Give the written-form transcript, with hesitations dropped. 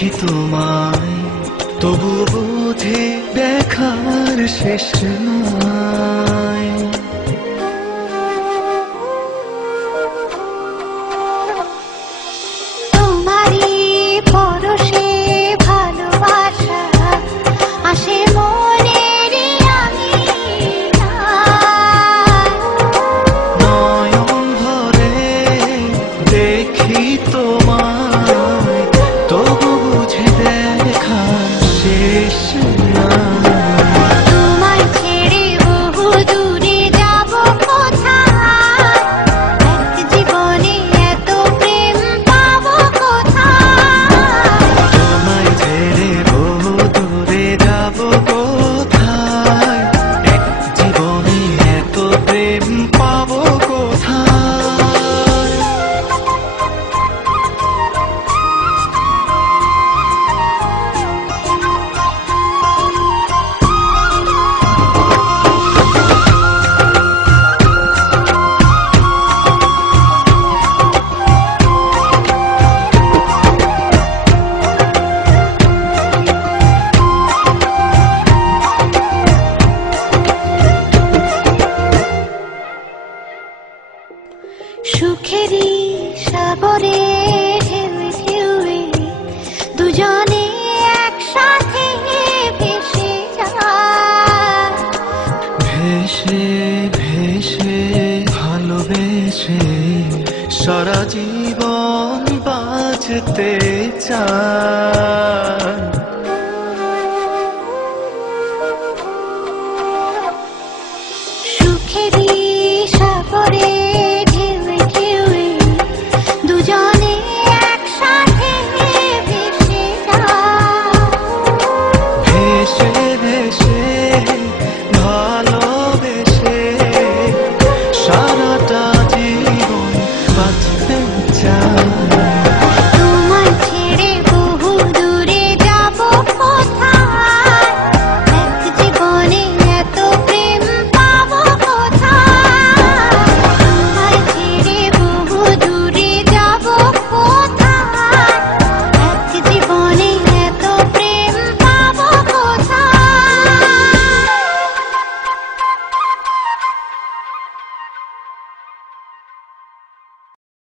দেখি তোমায়, তবু বুঝি দেখার শেষ নাই। তোমারই পরশে ভালোবাসা আসে মনেরই আঙিনায়। নয়ন ভরে দেখি তোমায়, তবু বুঝি দেখার শেষ নাই। তোমায় ছেড়ে বহু দূরে যাব কোথায়, এক জীবনে এত প্রেম পাবো কোথায়। তোমায় ছেড়ে বহু দূরে যাব কোথায়, এক জীবনে এত প্রেম পাবো কোথায়। সুখেরই সাগরে ঢেউয়ে ঢেউয়ে দুজনে একসাথে ভেসে যায়। ভেসে ভেসে ভালোবেসে সারা জীবন বাঁচতে চাই।